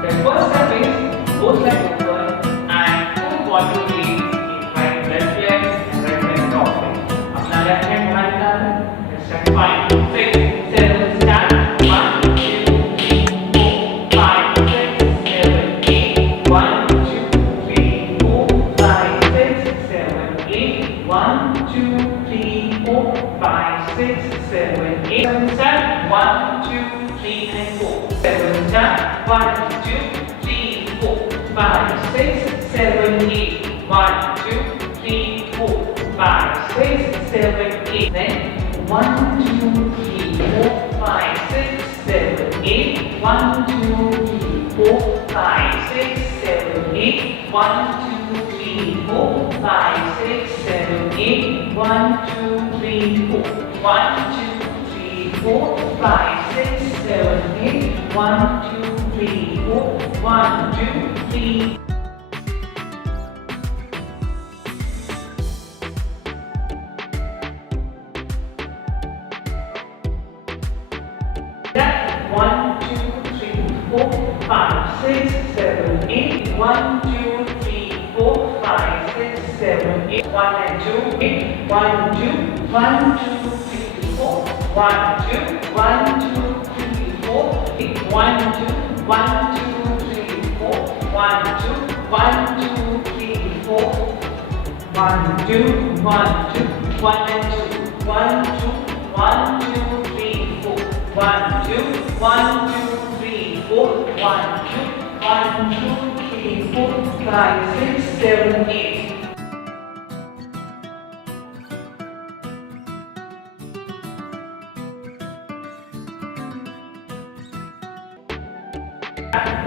The first step is both legs open and full body release in right left leg and right leg top leg. अपना left hand बाहर निकालना है. Let's start 5, 6, 7, start. 1, 2, 3, 4, 5, 6, 7, 8. 1, 2, 3, 4, 5, 6, 7, 8. 1, 2, 3, 4, 5, 6, 7, 8. 7, start. 1, 2, 3, and 4. 7, start. 1, 2, 3, 4, 5, 6, 7, 8. 1, 2, 3, 4, 5, 6, 7, 8. Then 1, 2, 3, 4, 5, 6, 7, 8. 1, 2, 3, 4, 5, 6, 7, 8. 1, 2, 3, 4, 5, 6, 7, 8. 1, 2, 3, 4. 1, 2, 3, 4, 5, 6, 7, 8. 1, 2, 3, 4. 1, 2, 3. That 1, 2, 3, 4, 5, 6, 7, 8. 1, 2, 3, 4, 5, 6, 7, 8. 1 and 2, 8. 1, 2, 1, 2, 3, 4. 1, 2, 1, 2, 3, 4. 8. 1, 2, 1, 2, 3, 4. 1, 2, 1, 2, 3, 4. 1, 2, 1, 2, 1 and 2. 1, 2, 1, 2, 3, 4. 1, 2, 1, 2, 3, 4. 1, 2, 1, 2, 3, 4, 5, 6, 7, 8.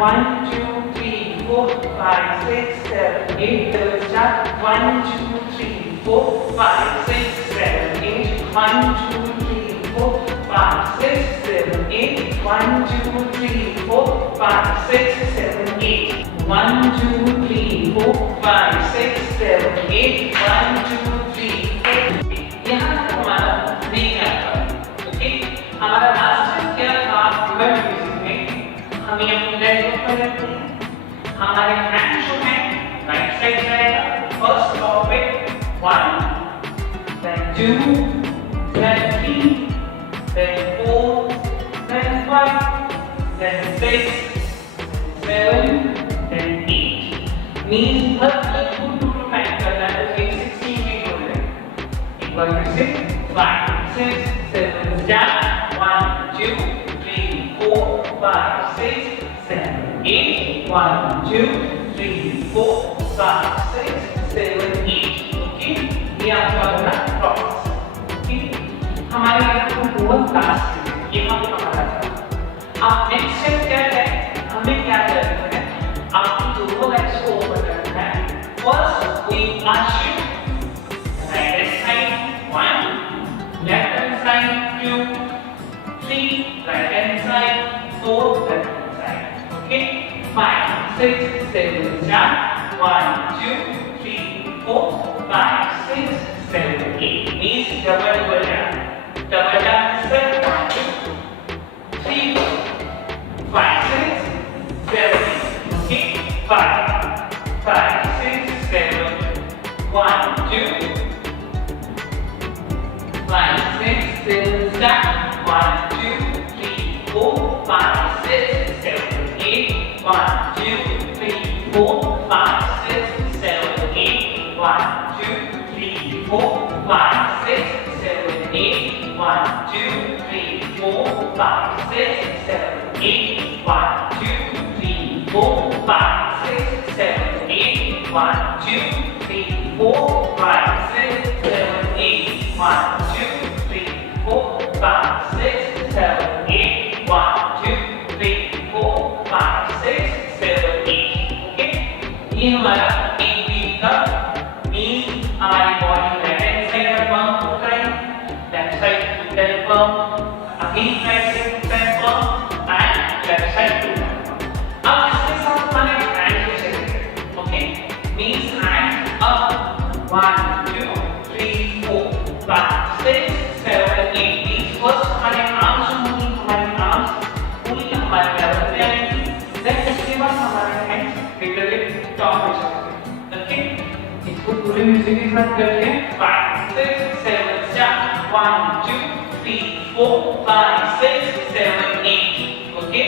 One, two, three, four, five, six, seven, eight. Seven, start. 1, 2, 3, 4, 5, 6, 7, 8. 1, 2, 3, 4, 5, 6, 7, 8. 1, 2, 3, 4, 5, 6, 7, 8. 1, 2, 3, 4, 5, 6, 7, 8. 1, 2, 3, 4. यहाँ तक हमारा नहीं आता. Okay, हमारा लास्ट स्टेप क्या था? वर्ड म्यूजिक में हमें अपनी लेग ऊपर रखनी है. हमारे हैंड जो है राइट साइड जाएगा. फर्स्ट स्टॉप पे 1, then 2, then 3, then 4, then 5, then 6, 7, then 8. Means हर एक को 2 टाइम करना है. तो 16 में हो रहा है. एक बार फिर से 5, 6, 7, start. 1, 2, 3, 4, 5, 6, 7, 8. 1, 2, 3, 4, 5, 6, 7, 8. ओके, ये आपका होगा क्रॉस. ओके, हमारे यहाँ पर बहुत टास्क है. ये हम हमारा था. अब नेक्स्ट स्टेप क्या है? हमें क्या करना है? आपकी दोनों लेग्स को ओपन करना है. First we ask you right hand side 1, left hand side 2, 3, right hand side, 4, left hand side. Okay, 5, 6, 7, start. 1, 2, 3, 4, 5, 6, 7, 8. Means double jump. Double jump is 1, 2, 3, 5, 6, 7, 8. Okay, 5, 5, 6, 7, 1, 2, 5, 6, 7, start. 1, 2, 3, 4, 5, 6, 7, 8. 1, 2, 3, 4, 5, 6, 7, 4, 5, 6, 7, 8. 1, 2, 3, 4, 5, 6, 7, 8. 1, 2, 3, 4, 5, 6, 7, 8. 1, 2, 3, 4, 5, 6, 7, 8. 1, 2, 3, 4, 5, 6, 7, 8. 1, 2, 3, 4, 5, 6, 7, 8. Okay, ये हमारा एक बीट का मीन हमारी body right hand side पर pump हो रहा है, left side to ten pump, again right side to ten pump and left side to ten pump. अब इसके साथ हमारे हैंड भी चलेंगे. Okay, means hand up 1, 2, 3, 4, 5, 6, 7, 8. First हमारे आर्म्स होंगे, हमारे आर्म्स पूरी हमारे लेवल पे आएंगी. देन इसके बाद हमारे हैंड्स लिटरली टॉप पे चलेंगे. ओके, इसको पूरे म्यूजिक के साथ करते हैं. 5, 6, 7, 1, 2, 3, 4, 5, 6, 7, 8. ओके,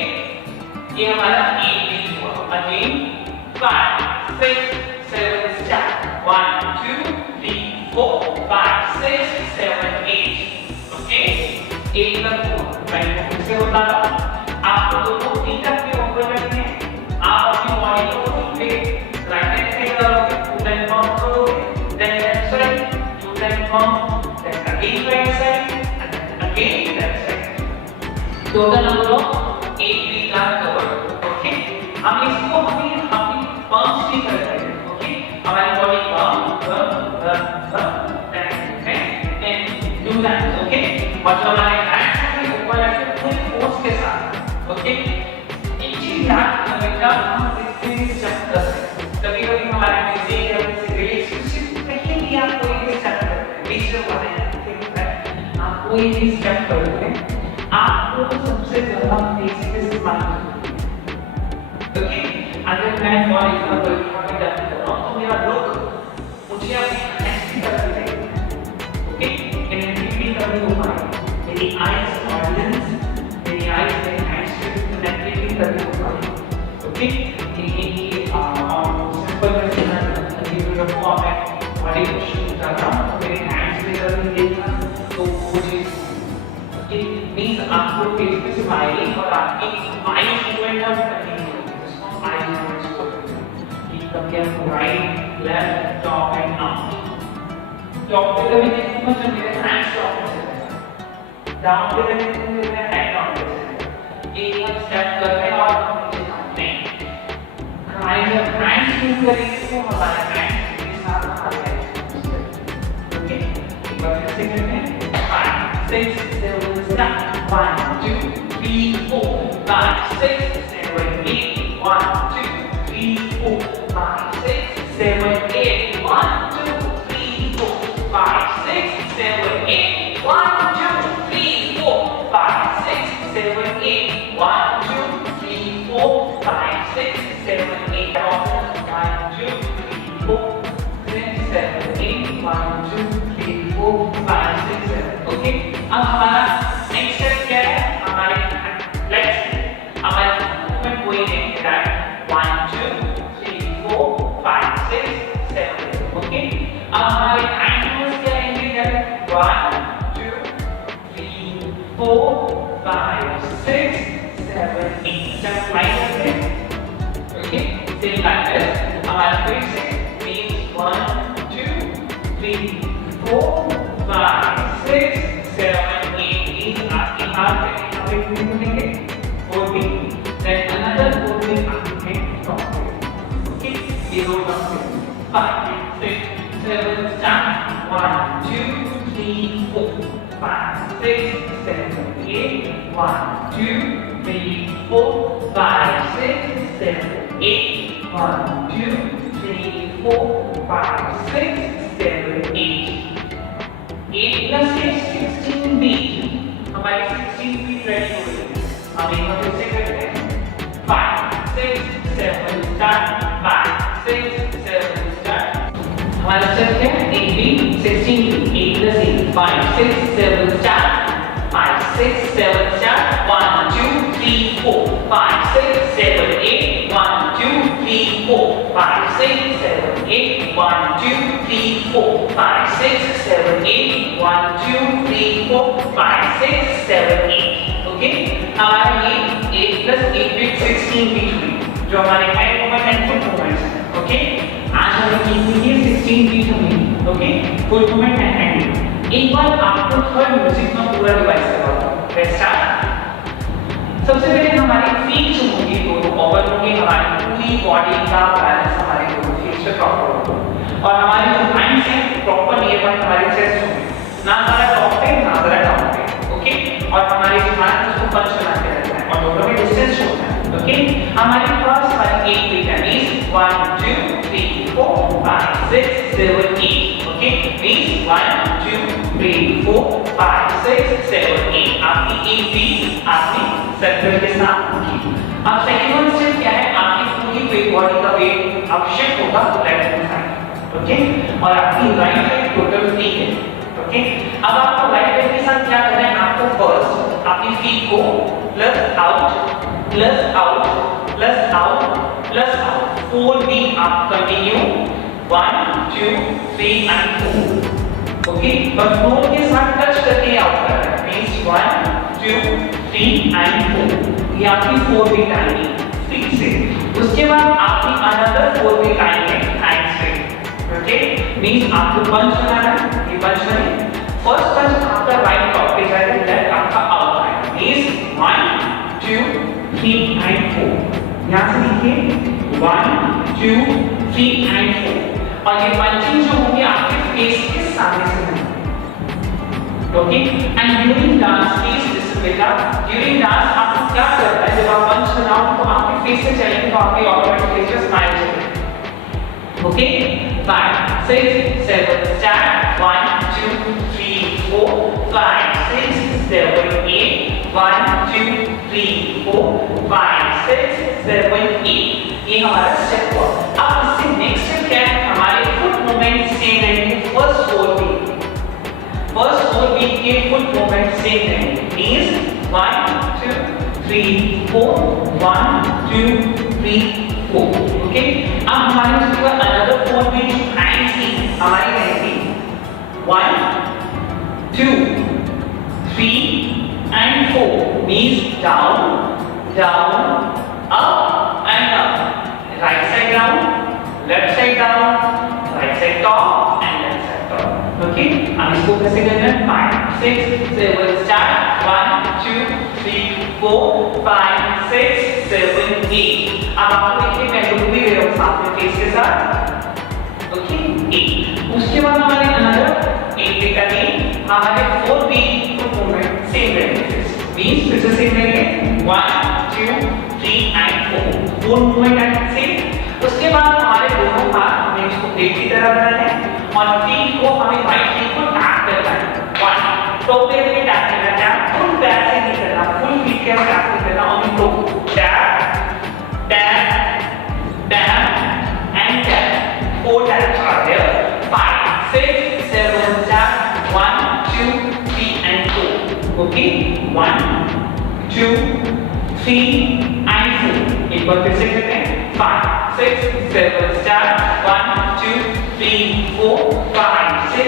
ये हमारा ए बीट हुआ. अगेन 5, 6, 7, 1, 2, 3, 4, 5, 6, 7, 8. ओके, एक तक हुआ. मैं फिर से बता रहा हूँ, आपको दोनों फीट के ऊपर रखने हैं. आप अपनी बॉडी को पे राइट हैंड साइड करोगे, टू टेन पंप करोगे, then left side to ten pump, then again right side and again left side. Total number of 8 beat are covered. Okay, हम इसको अपनी पंप्स भी करते हैं. ओके, हमारी body pump and do that. Okay, और जो हमारे हैंड्स के ऊपर रखे पूरी फोर्स के साथ. ओके, एक चीज याद रखना, हम देखते हैं स्टेप करते हैं. कभी-कभी हमारे म्यूजिक या रिलेशनशिप कहीं भी आप कोई भी स्टेप करते हैं, बीच में वाले ठीक है, आप कोई भी स्टेप करते हैं, आपको सबसे ज्यादा बेसिक इस्तेमाल करना. ओके, अगर मैं फॉर एग्जांपल यहाँ पे जाती कर रहा हूँ तो मेरा लुक मुझे अपनी हैंड्स की तरफ चाहिए. ओके, कनेक्टिविटी कभी हो पाए, मेरी आईज ऑडियंस, मेरी आईज मेरे हैंड्स के कनेक्टिविटी कभी हो पाए. ओके, ये सिंपल वैसे ना वीडियो रखो, मैं बॉडी को शूट कर रहा हूँ, मेरे हैंड्स में कभी देखना तो मुझे ओके मींस आपको फेस पे स्माइलिंग और आपकी आई मूवमेंट अब करनी है. इसको आई मूवमेंट्स को compare to right, left, top and out. Top पे कभी देखूंगा जब मेरे हैंड्स टॉप पे चले जाएंगे, डाउन पे कभी देखूंगा मेरे हैंड डाउन पे चले जाएंगे. एक बार स्टेप करके और नीचे जाते हैं. हमारे जब हैंड्स मूव करेंगे तो हमारे हैंड्स के साथ हमारे हैंड्स. ओके, एक बार फिर से करते हैं. 5, 6, 7, 1, 2, 3, 4, 5, 6, 7, 8. 1, 2, 3, 4, 5, 6, 7, 8. 1, 2, 3, 4, 5, 6, 7, 8. 1, 2, 3, 4, 5, 6, 7, 8. 1, 2, 3, 4, 5, 6, 7, 8. 1, 2, 3, 4, 6, 7, 8. 1, 2, 3, 4, 5, 6, 7. ओके, अब हमारा नेक्स्ट स्टेप क्या है? हमारे लेग्स हमारे मूवमेंट वही है राइट. 1, 2, 3, 4, 5, 6, 7. ओके, अब हमारे हैंड मूव्स क्या रहेंगे? 1, 2, 3, 4, 5, 6, 7, 8. Just like this. Okay, same like this. हमारा फिर से मींस 1, 2, 3, 4, 5, 6, 7, 8. Means आपके हाथ में यहाँ पे घूमेंगे 4 beat. Then another 4 beat आपके stop पे. Okay, ये दो stop पे. 5, 6, 7, 1, 2, 3, 4, 5, 6, 7, 8. 1, 2, 3, 4, 5, 6, 7, 8. 1, 2, 3, 4, 5, 6, 7, 8. 8 plus 6, 16 beat. हमारी 16 beat रेडी हो गई. अब एक बार फिर से करते हैं. 5, 6, 7, 5, 6, 7, हमारा स्टेप क्या है? 8 beat, 16 beat. 8 plus 8, 5, 6, 7, 5, 6, 7, 1, 2, 3, 4, 5, 6, 7, 8. 1, 2, 3, 4, 5, 6, 7, 8. 1 2 3 4 5 6 7 8 1 2 3 4 5 6 7 8 ओके हमारा ये 8 प्लस 8 बीट 16 बीट हुई जो हमारे hand movement and foot movements हैं ओके आज हमें ये 16 बीट हुई okay foot movement and hand एक बार आपको थर्ड म्यूजिक में पूरा रिवाइज करवाता हूं लेट्स स्टार्ट सबसे पहले हमारी फीट जो होगी दोनों ओवर होंगे हमारी पूरी बॉडी का बैलेंस हमारे दोनों फीट से प्रॉपर होगा और हमारी जो हैंड्स हैं प्रॉपर नियर बाय हमारे चेस्ट होंगे ना हमारा टॉप पे ना हमारा डाउन पे ओके और हमारे जो हाथ उसको पंच बनाते रहते हैं और दोनों में डिस्टेंस होता है ओके हमारी फर्स्ट वाली 8 बीट है मींस 1 2 3 4 5 6 7 8 ओके मींस 1 2 3 4 5 6 7 8 आपकी 8 बीट आपने सर्कल के साथ की अब सेकंड वन स्टेप क्या है आपकी पूरी वेट बॉडी का वेट अब शिफ्ट होगा लेफ्ट हैंड साइड ओके और आपकी राइट साइड टोटल फ्री है ओके अब आपको राइट हैंड के साथ क्या करना है आपको फर्स्ट अपनी फीट को plus out plus out plus out plus out 4 भी आप कंटिन्यू 1 2 3 एंड 4 ओके पर फ्लोर के साथ टच करके आउट कर रहे हैं मींस 1 2 3 एंड 4 ये आपकी 4 बीट आएगी ठीक से उसके बाद आपकी अनदर 4 बीट आएंगे हैंड से ओके मींस आपको पंच बनाना है ये पंच करें फर्स्ट पंच आपका राइट टॉप पे जाएगा लेफ्ट आपका आउट आएगा मींस 1 2 3 एंड 4 यहां से देखिए 1 2 3 एंड 4 और ये पंचिंग जो होगी आपके फेस के सामने से होगी okay and during dance please बेटा ड्यूरिंग डांस आपको क्या करना है जब आप पंच बनाओ तो आपके फेस से चलेंगे तो आपके ऑटोमेटिक फेस स्माइल चलेगी ओके 5 6 7 start 1 2 3 4 5 6 7 8 1 2 3 4 5 6 7 8 ये हमारा स्टेप हुआ अब इससे नेक्स्ट स्टेप क्या है हमारे फुट मूवमेंट सेम रहेंगे फर्स्ट 4 बीट फर्स्ट 4 बीट के फुट मूवमेंट सेम रहेंगे मींस 1 2 3 4 1 2 3 4 ओके अब हमारे उसके बाद अनदर 4 बीट हैंड्स की हमारी रहेगी 1 2 3 and 4 means down down up and up right side down left side down right side top and left side top okay अब इसको कैसे करना है 5 6 7 स्टार्ट 1 2 3 4 5 6 7 8 अब आपको देखिए मैं लोग भी दे रहा हूं साथ में फेस के साथ ओके 8 उसके बाद हमारे अनदर 8 बीट अगेन हमारे 4 बीट को मूवमेंट सेम रहेंगे मींस फिर से सेम रहेंगे 1 2 3 एंड 4 मूवमेंट एंड सेम उसके बाद हमारे दोनों हाथ हमें इसको प्लेट की तरह बनाना है और फीट को हमें राइट फीट को टैप करना है 1 टो पे भी टैप करना है फुल पैर से नहीं करना फुल फीट के हम टैप नहीं करना only toe tap tap tap and tap 4 taps are there 5 6 7 tap 1 2 3 and 4 okay 1 2 3 and 4 एक बार फिर से करते हैं 5 6 7 start 1 2 3 4 5 6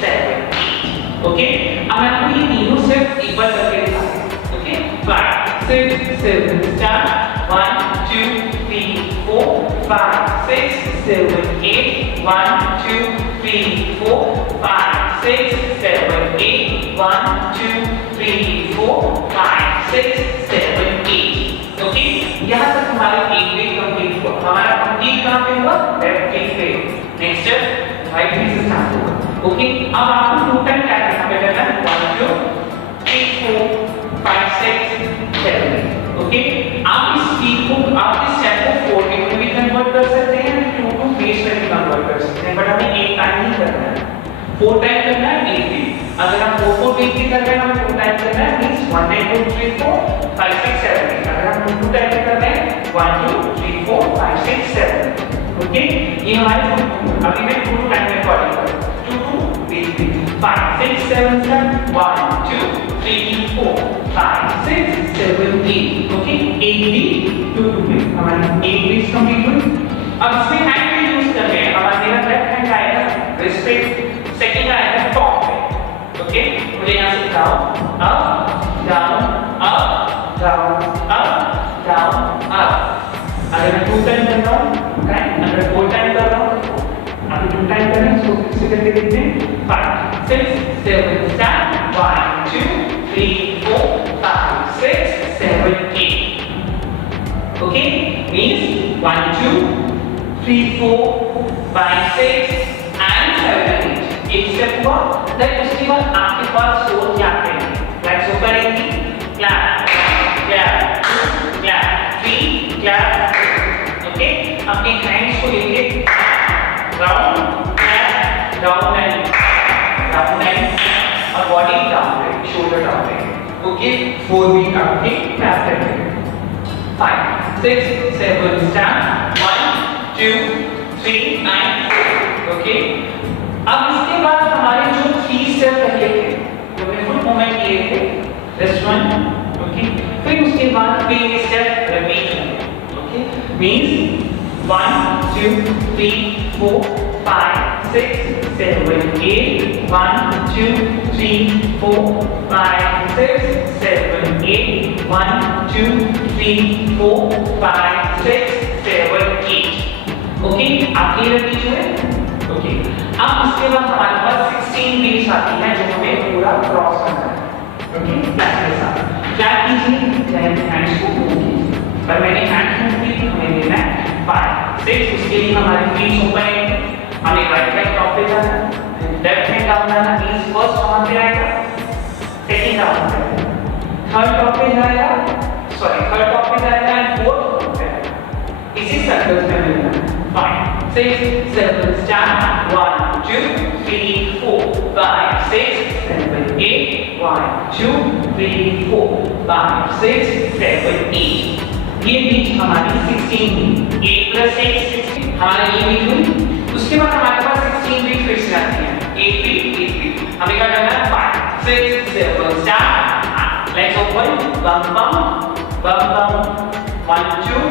7 8 ओके अब मैं आपको ये तीनों स्टेप एक बार करके दिखाता हूं ओके 5 6 7 start 1 2 3 4 5 6 7 8 1 2 3 4 5 6 7 8 1 2 3 4 5 6 7 8 ओके यहां तक हमारा एक बीट कंप्लीट हुआ हमारा कंप्लीट कहां पे हुआ लेफ्ट बीट पे नेक्स्ट स्टेप राइट बीट से स्टार्ट होगा ओके अब आपको टू टाइम क्या करना है 1 2 3 4 5 6 7 ओके आप इस बीट को आप इस स्टेप को 4 बीट में भी कन्वर्ट कर सकते हैं 2 टू बेस में भी कन्वर्ट कर सकते हैं बट हमें एक टाइम नहीं करना है 4 टाइम करना है एक बीट अगर हम 4 बीट की कर रहे हैं हमें 2 टाइम करना है मींस 1 2 3 4 5 6 7 अगर हम 2 टाइम कर रहे हैं 1 2 3 4 5 6 7 ओके ये हमारे अभी मैं 2 टाइम में रिकॉर्डिंग कर रहा हूं 2 2 3 5 6 7 1 2 3 4 5 6 7 8 ओके 8 बीट 2 2 बीट हमारी 8 बीट्स कंप्लीट हुई अब इसमें हैंड भी यूज कर रहे हैं हमारा मेरा लेफ्ट हैंड दूसरे करके देखते हैं 5 6 7 स्टार्ट 1 2 3 4 5 6 7 8 ओके मींस 1 2 3 4 5 6 एंड 7 8 एक स्टेप हुआ देन उसके बाद आपके पास फोर क्या करेंगे लाइक सो करेंगे clap clap clap 3 clap okay अपने हैंड्स को लेके राउंड डाउन एंड और बॉडी डाउन है शोल्डर डाउन है ओके 4 बीट आपके क्लैप करेंगे 5 6 7 स्टार्ट 1 2 3 एंड 4 ओके अब इसके बाद हमारे जो 3 स्टेप पहले थे जो हमने फुल मूवमेंट किए थे दिस वन ओके फिर उसके बाद 3 स्टेप रिपीट होंगे ओके मींस 1 2 3 4 5 6 7 8 1 2 3 4 5 6 7 8 1 2 3 4 5 6 7 8 ओके आपकी रिपीट हुए ओके अब इसके बाद हमारे पास 16 बीट्स आती है जो हमें पूरा क्रॉस करना है ओके के साथ क्या कीजिए चाहे हैंड्स को मूव कीजिए पर मैंने हैंड मूव की हमें लेना है 5 6 उसके लिए हमारे फीट ऊपर है हमें राइट हैंड टॉप पे जाना है लेफ्ट हैंड डाउन जाना मींस फर्स्ट कहां पे आएगा सेकंड डाउन पे थर्ड टॉप पे जाएगा थर्ड टॉप पे जाएगा एंड फोर्थ टॉप पे इसी सर्कल में मिलना 5 6 7 start 1 2 3 4 5 6 7 8 1 2 3 4 5 6 7 8 ये बीच हमारी 16 बीट 8 प्लस 8 16 हमारा ये बीट हुई उसके बाद हमारे पास 16 बीट फिर से आती है 8 बीट हमें क्या करना है 5 6 7 start let's open bomb bomb 1 2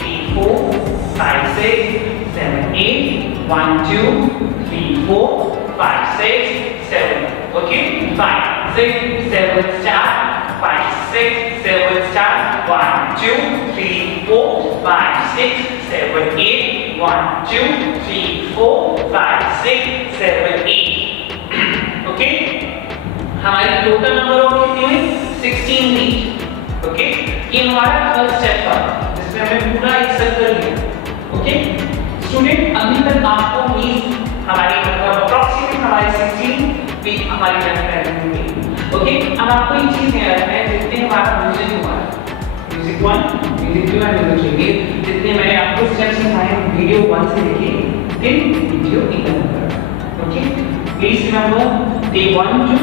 3 4 5 6 7 8 1 2 3 4 5 6 7 okay 5 6 7 start 5 6 7 start 1 2 3 4 5 6 7 8 1 2 3 4 5 6 7 8 okay हमारी टोटल नंबर ऑफ कितनी हुई 16 बीट ओके ये हमारा फर्स्ट स्टेप था जिसमें हमने पूरा एक सर्कल लिया ओके स्टूडेंट अभी तक आपको मींस हमारी मतलब अप्रॉक्सीमेट हमारी 16 बीट हमारी रन होगी ओके अब आपको एक चीज याद रखना है जितने हमारा म्यूजिक हुआ म्यूजिक 1 म्यूजिक 2 एंड म्यूजिक 3 जितने मैंने आपको स्टेप्स सिखाए वीडियो 1 से लेके टिल वीडियो 11 तक okay please remember day 1 to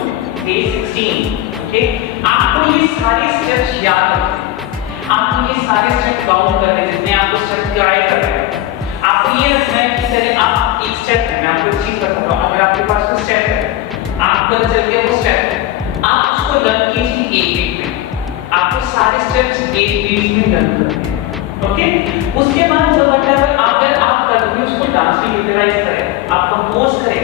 day 16 okay आपको ये सारे स्टेप्स याद रखने आपको ये सारे स्टेप काउंट करने जितने आपको स्टेप गाइड कर रहे हैं आपको ये रखना है कि चलिए आप एक स्टेप है मैं आपको एक चीज बताता हूं अगर आपके पास कोई स्टेप है आप कर चल के वो स्टेप है आप उसको लर्न कीजिए एक बीट में आपको सारे स्टेप्स एक बीट में लर्न करने हैं ओके उसके बाद जब मतलब अगर आप कभी उसको डांस में यूटिलाइज करें आप कंपोज करें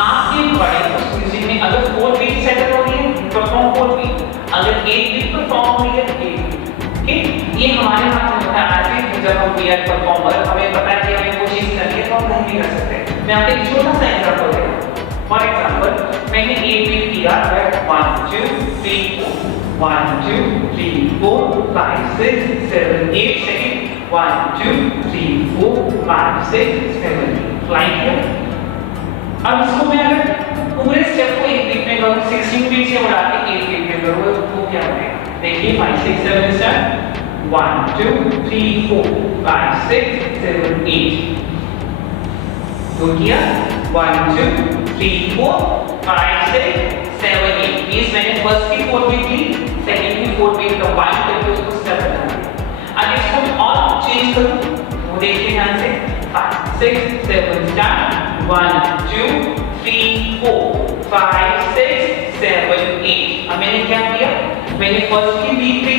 आपके बड़े उस म्यूजिक में अगर 4 बीट सेटअप हो रही है परफॉर्म 4 बीट अगर 8 बीट परफॉर्म हो रही है तो 8 बीट ओके ये हमारे हाथ में होता है आज जब हम वी आर परफॉर्मर हमें पता है कि हमें वो चीज करनी है तो हम नहीं कर सकते मैं आपको एक छोटा सा एग्जांपल देता हूं फॉर एग्जांपल मैंने 8 बीट किया है 1 2 3 4 1 2 3 4 5 6 7 8 सेकंड 1 2 3 4 5 6 7 फ्लाइंग है अब इसको मैं अगर पूरे स्टेप को एक बीट में करूं 16 बीट से उड़ा के एक बीट में करूं तो क्या बनेगा देखिए 5 6 7 स्टार्ट 1 2 3 4 5 6 7 8 तो किया 1 2 3 4 5 6 7 8 मींस मैंने फर्स्ट की 4 बीट ली सेकंड की 4 बीट कंबाइन करके उसको स्टेप बना दिया अब इसको मैं और चेंज करूं वो देखिए ध्यान से 5 6 7 स्टार्ट 1 2 3 4 5 6 7 8 अब मैंने क्या किया मैंने फर्स्ट की बीट ली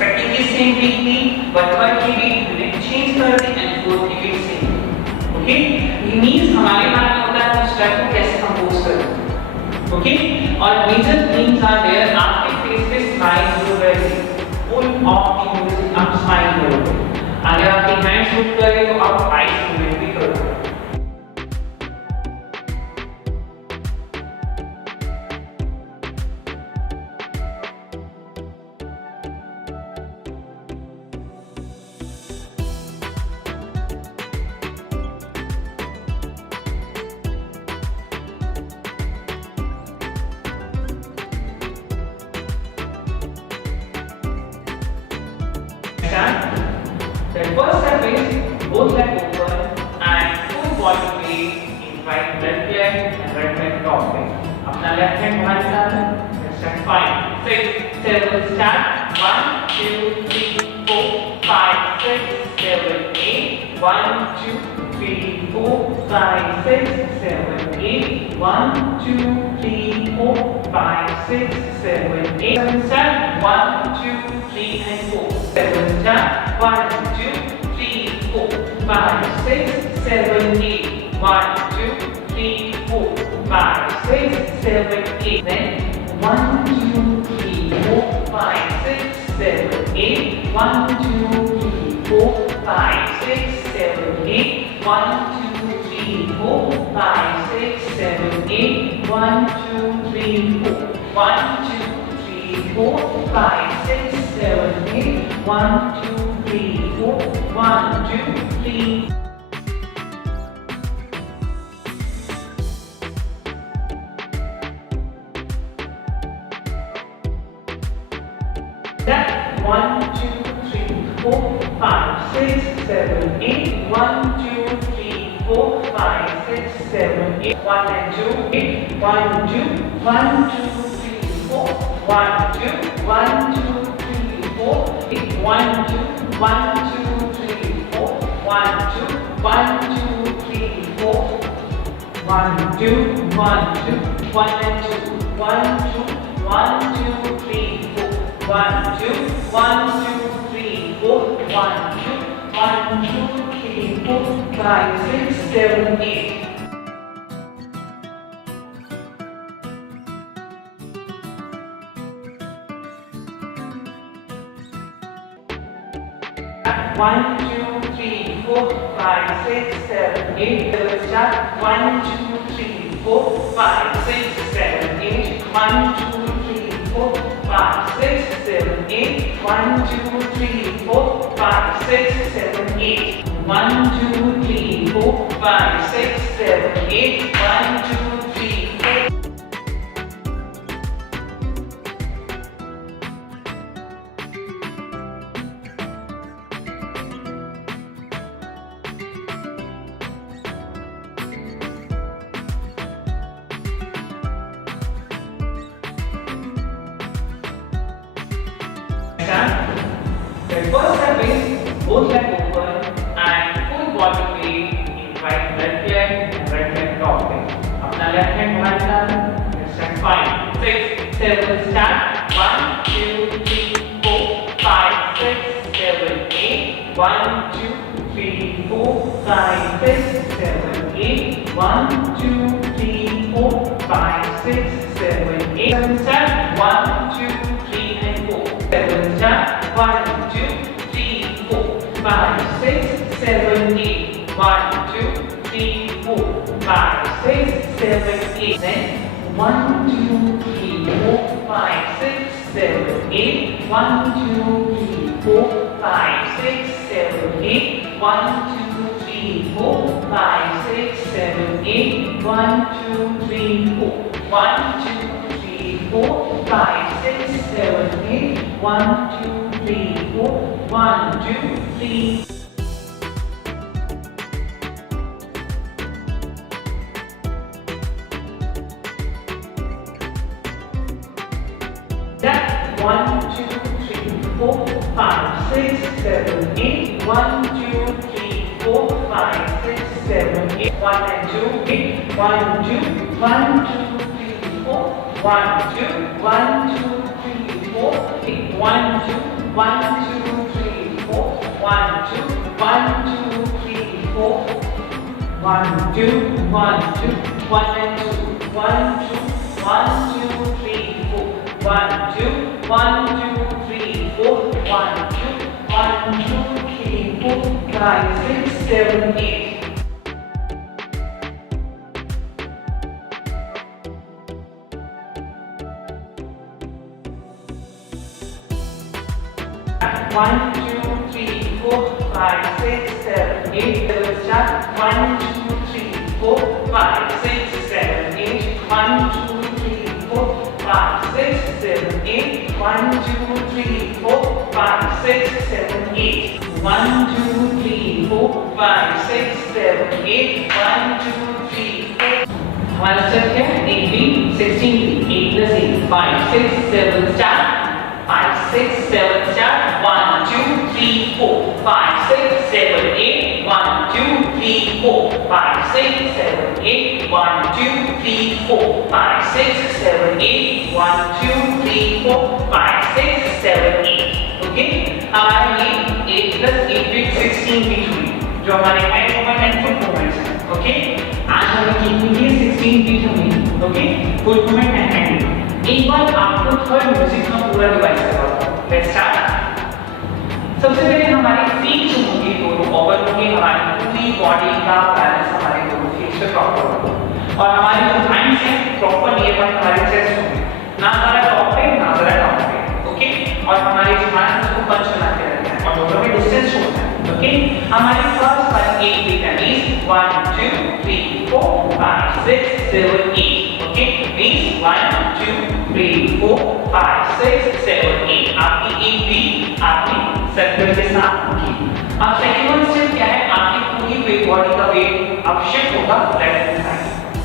सेकंड की सेम बीट ली बट थर्ड की बीट मैंने चेंज कर दी एंड फोर्थ की बीट सेम ओके ये मींस हमारे हाथ में होता है उस स्टेप को कैसे कंपोज करें ओके और मेजर थिंग्स आर देयर आपके फेस पे स्माइल हो रही है फुल ऑफ द म्यूजिक आप स्माइल करोगे अगर आपके हैंड्स मूव कर रहे हो आप आईज मूवमेंट भी करोगे Understand? The first step is both leg open and full body weight in right left leg and right leg top leg. अपना left hand बाहर निकालना. Stand 5, 6, 7, start. 1, 2, 3, 4, 5, 6, 7, 8. 1, 2, 3, 4, 5, 6, 7, 8. 1, 2, 3, 4, 5, 6, 7, 8. 7 start. 1, 2, 3, and 4. 7 start. 1, 2, 3, 4, 5, 6, 7, 8. 1, 2, 3, 4, 5, 6, 7, 8. Then 1, 2, 3, 4, 5, 6, 7, 8. 1, 2, 3, 4, 5, 6, 7, 8. 1, 2, 3, 4, 5, 6, 7, 8. 1, 2, 3, 4. 1, 2, 3, 4, 5, 6, 7, 8. 1, 2, 3, 4. 1, 2, 3. That 1, 2, 3, 4, 5, 6, 7, 8. 1, 2, 3, 4, 5, 6, 7, 8. 1 and 2, 8. 1, 2, 1, 2, 3, 4. 1, 2, 1, 2, 3, 4. 8. 1, 2, 1, 2, 3, 4. 1, 2, 1, 2, 3, 4. 1, 2, 1, 2, 1 and 2. 1, 2, 1, 2, 3, 4. 1, 2, 1, 2, 3, 4. 1, 2, 1, 2, 3, 4, 5, 6, 7, 8. One, two, three, 4, 5, 6, 7, 8. Let's start. 1, 2, 3, 4, 5, 6, 7, 8. 1, 2, 3, 4, 5, 6, 7, 8. 1, 2, 3, 4, 5, 6, 7, 8. 1, 2, 3, 4, 5, 6, 7, 8. 1, 2, 3, 4. The first step is both leg open and full body weight in right left leg and right leg top leg. अपना left hand बाहर निकालना. Stand 5, 6, 7, start. 1, 2, 3, 4, 5, 6, 7, 8. 1, 2, 3, 4, 5, 6, 7, 8. 1, 2, 3, 4, 5, 6, 7, 8. 7 start. 1, 2, 3, and 4. 7 start. 1, 2, 3, 4, 5, 6, 7, 8. 1, 2, 3, 4, 5, 6, 7, 8. Then 1, 2, 3, 4, 5, 6, 7, 8. 1, 2, 3, 4, 5, 6, 7, 8. 1, 2, 3, 4, 5, 6, 7, 8. 1, 2, 3, 4. 1, 2, 3, 4, 5, 6, 7, 8. 1, 2, 3, 4. 1, 2, 3. That 1, 2, 3, 4, 5, 6, 7, 8. 1, 2, 3, 4, 5, 6, 7, 8. 1 and 2, 8. 1, 2, 1, 2, 3, 4. 1, 2, 1, 2, 3, 4. 8. 1, 2, 1, 2, 3, 4. 1, 2, 1, 2, 3, 4. 1, 2, 1, 2, 1 and 2. 1, 2, 1, 2, 3, 4. 1, 2, 1, 2, 3, 4. 1, 2, 1, 2, 3, 4, 5, 6, 7, 8. One, two, three, 4, 5, 6, 7, 8. Let's start. 1, 2, 3, 4, 5, 6, 7, 8. 1, 2, 3, 4, 5, 6, 7, 8. 1, 2, 3, 4, 5, 6, 7, 8. 1 2 3 4 5 6 7 8 1 2 3 4 हमारा step क्या है 8 B 16 B 8 plus 8 5 6 7 start 5 6 7 start 1 2 3 4 5 6 7 8 1 2 3 4 5 6 7 8 1 2 3 4 5 6 7 8 1 2 3 4 5 6 7 8 okay हमारे ये 8 plus 8 beat 16 beat हुई जो हमारे hand movement and foot movements हैं ओके आज हमें कितनी थी 16 बीट हुई okay foot movement and hand एक बार आपको थर्ड म्यूजिक का पूरा रिवाइज करवाता हूं लेट्स स्टार्ट सबसे पहले हमारी फीट जो होगी दोनों ओवर होगी हमारी पूरी बॉडी का बैलेंस हमारे दोनों फीट से प्रॉपर होगा और हमारी जो हैंड्स हैं प्रॉपर नियर बाय हमारे चेस्ट होंगे ना ज़रा टॉप पे ना ज़रा डाउन पे ओके और हमारे जो हैंड्स को पंच बनाते रहते हैं और दोनों में डिस्टेंस होता है ओके हमारे फर्स्ट पर 8 बीट मींस 1 2 3 4 5 6 7 8 ओके मींस 1 2 3 4 5 6 7 8 आपकी 8 बीट आपकी सर्कल के साथ होगी अब सेकंड वन स्टेप क्या है आपकी पूरी वेट बॉडी का वेट अब शिफ्ट होगा लेफ्ट साइड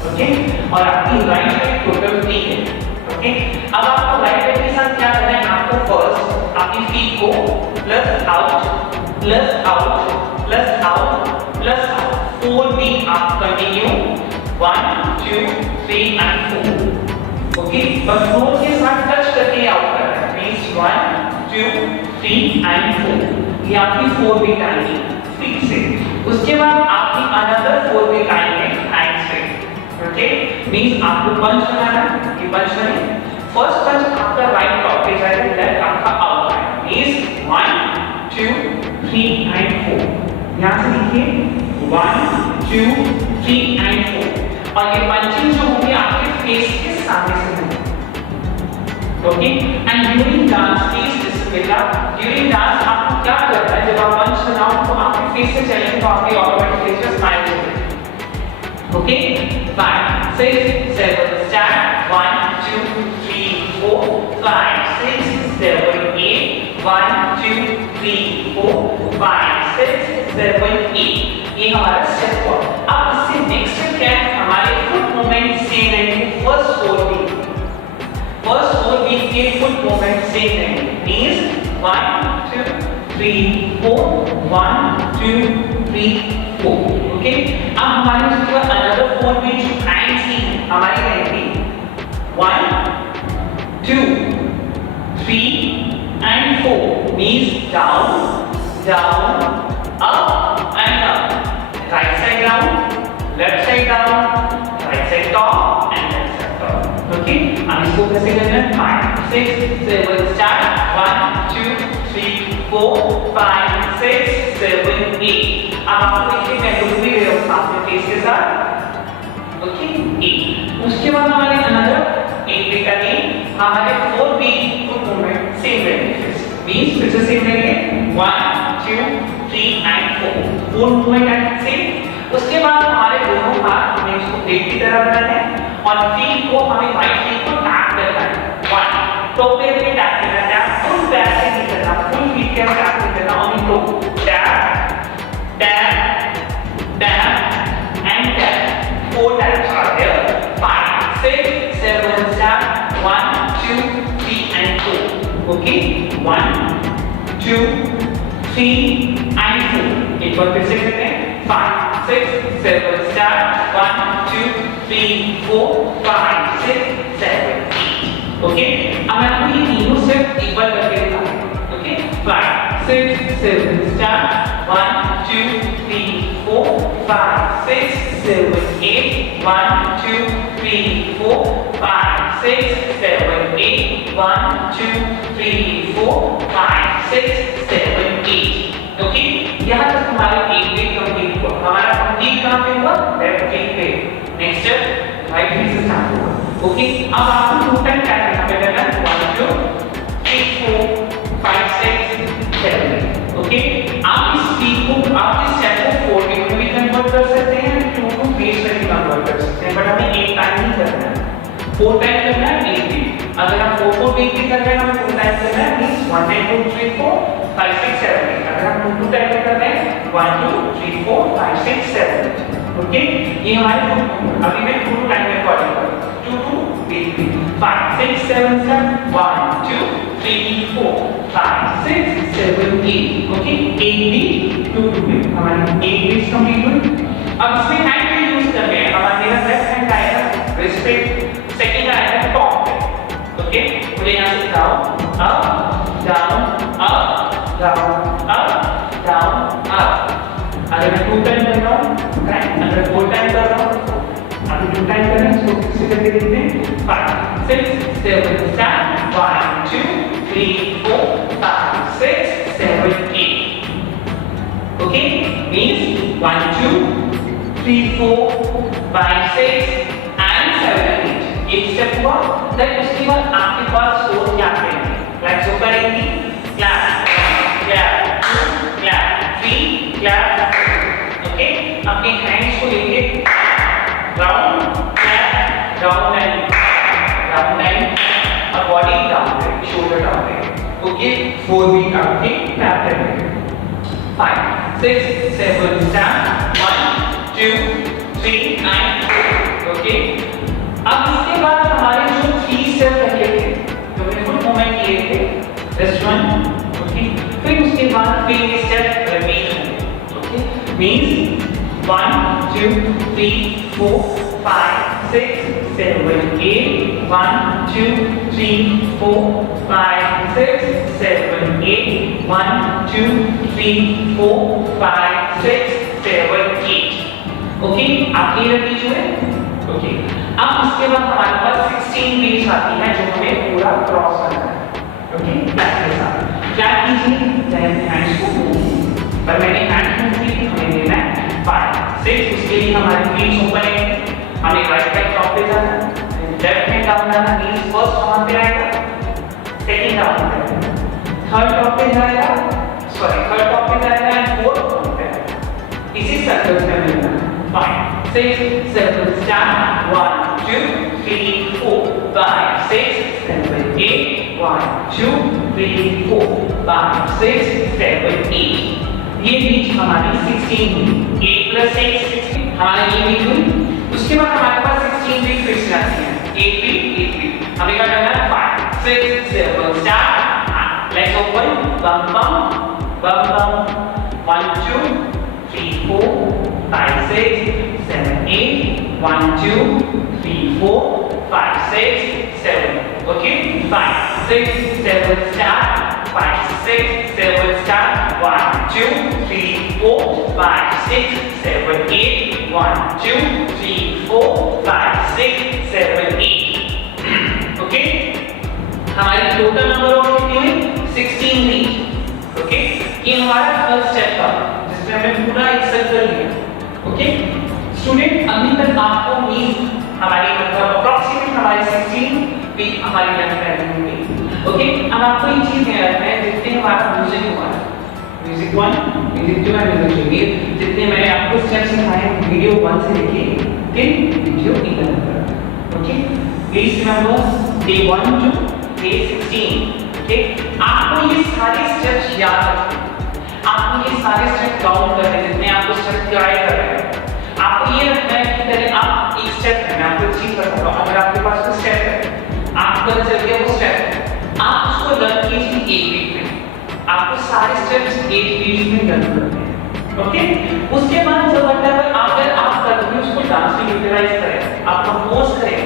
ओके और आपकी राइट साइड टोटल 3 है ओके अब आपको राइट साइड के साथ क्या करना है आपको फर्स्ट आपकी फीट को plus out plus out plus out plus out 4 भी आप कंटिन्यू 1 2 3 एंड 4 ओके बस 4 के साथ टच करके आउट करना है मींस 1 2 3 एंड 4 ये आपकी 4 बीट आएगी फीट से उसके बाद आपकी अनदर 4 बीट आएंगे हैंड से ओके मींस आपको पंच बनाना है ये पंच करें फर्स्ट पंच आपका राइट टॉप पे जाएगा लेफ्ट आपका आउट आएगा मींस 1 2 3 एंड 4 यहां से देखिए 1 2 3 एंड 4 और ये पंचिंग जो होगी आपके फेस के सामने से होगी okay and during dance please discipline during dance आपको क्या करना है जब आप पंच बनाओ तो आपके फेस से चलेंगे तो आपकी ऑटोमेटिक फेस स्माइल होगी ओके 5 6 7 स्टार्ट 1 2 3 4 5 6 7 8 1 2 3 4 5 6 7 8 ये हमारा स्टेप हुआ अब इससे नेक्स्ट स्टेप क्या है हमारे फुट मूवमेंट सेम रहेंगे फर्स्ट 4 बीट के फुट मूवमेंट सेम रहेंगे मींस 1 2 3 4 1 2 3 4 ओके अब हमारे जो अनदर 4 बीट जो हैंड्स की हमारी रहेंगी 1 2 3 and 4 means down down up and up right side down left side down right side top and left side top okay अब इसको कैसे करना है 5 6 7 स्टार्ट 1 2 3 4 5 6 7 8 अब आपको देखिए मैं डुब भी रहा हूं आपके फेस के साथ ओके 8 उसके बाद हमारे अनदर 8 बीट अगेन हमारे 4 बीट फुट मूवमेंट सेम रहेंगे मींस फिर से सेम रहेंगे 1 2 3 एंड 4 मूवमेंट एंड सेम उसके बाद हमारे दोनों हाथ हमें इसको प्लेट की तरह बनाना है और फीट को हमें राइट फीट को टैप करना है 1 टो पे टैप करना है फुल बैक से नहीं करना फुल फीट के टैप नहीं करना only toe tap tap tap and tap 4 taps are there 5 6 7 start 1 2 3 and 4 okay 1 2 3 and 4 एक बार फिर से करते हैं 5 6 7 स्टार्ट 1 2 3 4 5 6 7 8 ओके अब मैं आपको ये तीनों स्टेप एक बार करके दिखाऊंगा ओके 5 6 7 स्टार्ट 1 2 3 4 5 6 7 8 1 2 3 4 5 6 7 8 1 2 3 4 5 6 7 8 ओके यहाँ तक हमारा एक बीट कंप्लीट हुआ हमारा कंप्लीट कहाँ पे हुआ लेफ्ट बीट पे नेक्स्ट स्टेप राइट बीट से स्टार्ट होगा ओके अब आपको टू टाइम क्या करना पड़ेगा 1 2 3 4 5 6 7 ओके आप इस बीट को आप इस स्टेप को 4 बीट में भी कन्वर्ट कर सकते हैं 2 टू बीट में भी कन्वर्ट कर सकते हैं बट हमें एक टाइम नहीं करना है 4 टाइम करना है एक बीट अगर हम 4 4 बीट भी कर रहे हैं हमें 2 टाइम करना है मींस 1 2 3 4 5 6 7 अगर हम 2 टाइम 1 2 3 4 5 6 7 ओके ये हमारे अभी मैं 2 टाइम रिकॉर्डिंग कर 2 2 3 5 6 7 7 1 2 3 4 5 6 7 8 ओके 8 बीट 2 2 बीट हमारी 8 बीट्स कंप्लीट हुई। अब इसमें हैंड भी यूज कर रहे हैं हमारा मेरा लेफ्ट हैंड आएगा रिस्ट्रिक्ट सेकंड आएगा टॉप पे ओके मुझे यहां से down up down up down up down up अगर मैं 2 टाइम कर रहा हूं राइट अगर 4 टाइम कर रहा हूं अभी 2 टाइम कर रहे हैं इसको किसी करके देखते हैं 5 6 7 7 1 2 3 4 5 6 7 8 ओके मींस 1 2 3 4 5 6 एंड 7 8 ये स्टेप हुआ देन उसके बाद आपके पास सोच क्या करेंगे लाइक सो करेंगे clap clap clap 3 clap okay अपने हैंड्स को लेके राउंड क्लैप डाउन एंड और बॉडी डाउन है शोल्डर डाउन है ओके 4 बीट आपके क्लैप करेंगे 5 6 7 8 1 2 3 and 4 ओके अब इसके बाद हमारे जो 3 स्टेप रहे थे जो हमने फुल मूवमेंट किए थे दिस वन ओके फिर उसके बाद 3 स्टेप रिपीट होंगे ओके मींस 1 2 3 4 5 6 7 8 1 2 3 4 5 6 7 8 1 2 3 4 5 6 7 8 ओके आप ये रिपीट हुए ओके अब इसके बाद हमारे पास 16 बीट्स आती है जो हमें पूरा क्रॉस करना है ओके बैक के साथ क्या कीजिए चाहे हैंड्स को पर मैंने हैंड मूव की हमें देना है 5 6 उसके लिए हमारे फीट ऊपर है हमें राइट हैंड टॉप पे जाना है लेफ्ट हैंड डाउन जाना मींस फर्स्ट कहां पे आएगा सेकंड डाउन पे थर्ड टॉप पे जाएगा थर्ड टॉप पे जाएगा एंड फोर्थ कहां पे इसी सर्कल में मिलना है 5 6 7 8 1 2 3 4 5 6 7 8 1 2 3 4 5 6 7 8 ये बीच हमारी 16 8 प्लस 8 16 हमारा ये बीच हुई उसके बाद हमारे पास 16 बीट फिर से आती है 8 बीट हमें क्या करना है 5 6 7 8 let's open bomb bomb bomb bomb 1 2 3 4 5 6 7 8 1 2 3 4 5 6 7 okay 5 6 7 start 5 6 7 start 1 2 3 4 5 6 7 8 1 2 3 4 5 6 7 8 okay हमारी टोटल नंबर ऑफ कितनी हुई 16 बीट ओके ये हमारा फर्स्ट स्टेप था जिसमें हमने पूरा एक सर्कल लिया ओके स्टूडेंट अभी तक आपको मीन हमारी मतलब अप्रॉक्सीमेट हमारे 16 बीट हमारी लर्न करनी होगी ओके अब आपको ये चीज याद रखना है जितने हमारा म्यूजिक हुआ म्यूजिक 1 म्यूजिक 2 एंड म्यूजिक 3 जितने मैंने आपको स्टेप्स सिखाए वीडियो 1 से लेके टिल वीडियो 11 तक okay please remember day 1 to day 16 okay आपको ये सारे स्टेप्स याद रखने आपको ये सारे स्टेप काउंट करने जितने आपको स्टेप ट्राई कर रहे हैं आपको ये रखना है कि पहले आप एक स्टेप है मैं आपको एक चीज बताता हूं अगर आपके पास कोई स्टेप है आप पता चल गया वो स्टेप आप उसको लर्न कीजिए एक वीक में आपको सारे स्टेप्स एक वीक में लर्न करने हैं ओके उसके बाद जब अगर आप करते हैं उसको डांस में यूटिलाइज करें आप कंपोज करें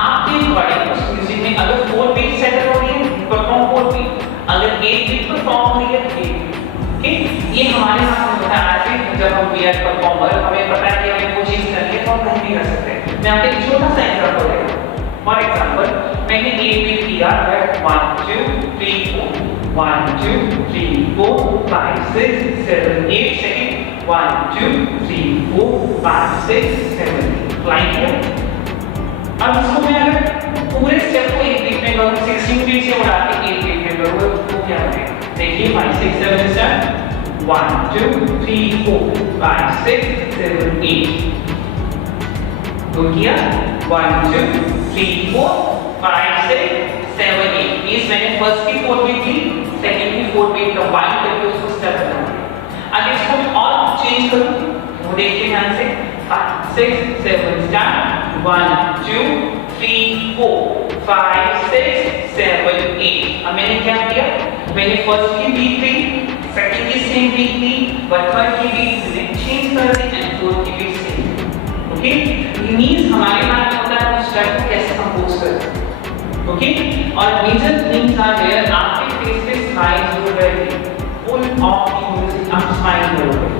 आपके अकॉर्डिंग उस म्यूजिक में अगर 4 बीट सेट हो रही है परफॉर्म 4 बीट अगर 8 बीट परफॉर्म हो रही है 8 बीट ओके ये हमारे हाथ में होता है आज जब हम वी आर परफॉर्मर हमें पता है कि हमें वो चीज करनी है तो हम कहीं भी कर सकते हैं मैं आपको एक छोटा सा एग्जांपल देता हूं फॉर एग्जांपल मैंने 8 बीट किया है 1 2 3 4 1 2 3 4 5 6 7 8 सेकंड 1 2 3 4 5 6 7 फ्लाइंग किया अब इसको मैं अगर पूरे स्टेप को एक बीट में करूं 16 बीट से उड़ा के एक बीट में करूं तो क्या होगा देखिए 5 6 7 स्टार्ट 1 2 3 4 5 6 7 8 तो किया 1 2 3 4 5 6 7 8 मींस मैंने फर्स्ट की 4 बीट ली सेकंड की 4 बीट कंबाइन करके उसको स्टेप बना दिया अगर इसको मैं चेंज करूं वो देखिए ध्यान से 5 6 7 स्टार्ट 1 2 3 4 5 6 7 8 अब मैंने क्या किया मैंने फर्स्ट की बीट ली सेकंड की सेम बीट ली बट थर्ड की बीट मैंने चेंज कर दी एंड फोर्थ की बीट सेम ओके मींस हमारे पास होता है उस स्टेप को कैसे कंपोज करते ओके और मेजर थिंग्स आर देयर आपके फेस पे स्माइल हो रही है फुल ऑफ द म्यूजिक आप स्माइल करोगे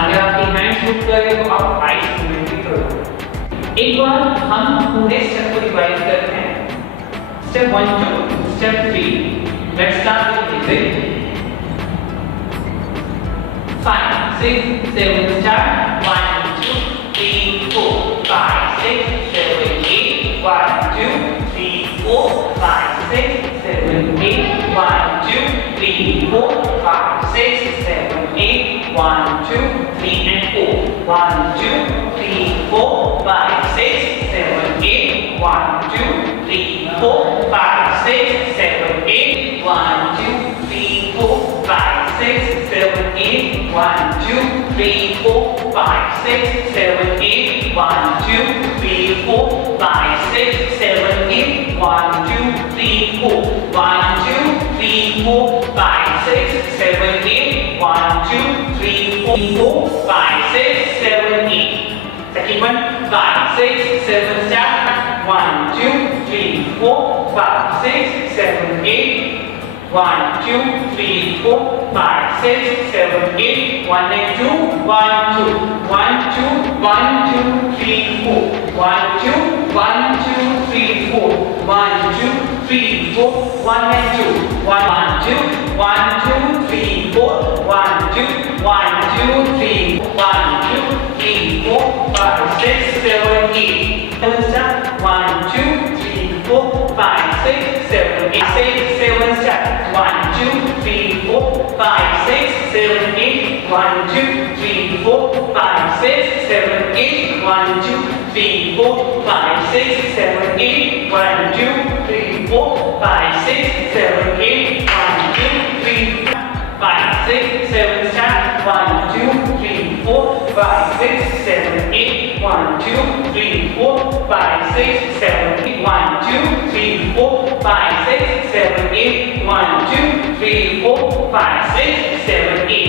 अगर आपके हैंड्स मूव कर रहे हो तो आप आईज मूवमेंट भी करोगे एक बार हम पूरे स्टेप को रिवाइज करते हैं step 1 2 step 3 let's start with music 5 6 7 start 1 2 3 4 5 6 7 8 1 2 3 4 5 6 7 8 1 2 3 4 5 6 7 8 1 2 3 and 4 1 2 3 4 5 6 7 8 1 2 3 4 5 6 7 8 1 2 3 4 5 6 7 8 1 2 3 4 5 6 7 8 1 2 3 4 5 6 7 8 1 2 3 4 1 2 3 4 5 6 7 8 1 2 3 4 5 6 7 8 second one 5 6 7 start 1 2 3 4 5 6 7 8 1 2 3 4 5 6 7 8 1 and 2 1 2 1 2 1 2 3 4 1 2 1 2 3 4 1 2 3 4 1 and 2 1 2 1 2 3 4 1 2 1 2 3 1 2 3 4 5 6 7 8 start 1 2 3 4 5 6 7 8 6 7 start 1 2 3 4 5 6 7 8 1 2 3 4 5 6 7 8 1 2 3 4 5 6 7 8 1 2 3 4 5 6 7 8 1 2 3 5 6 7 start 1 2 3 4 5 6 7 8 1 2 3 4 5 6 7 8 1 2 3 4 5 6 7 8 1 2 3 4 5 6 7 8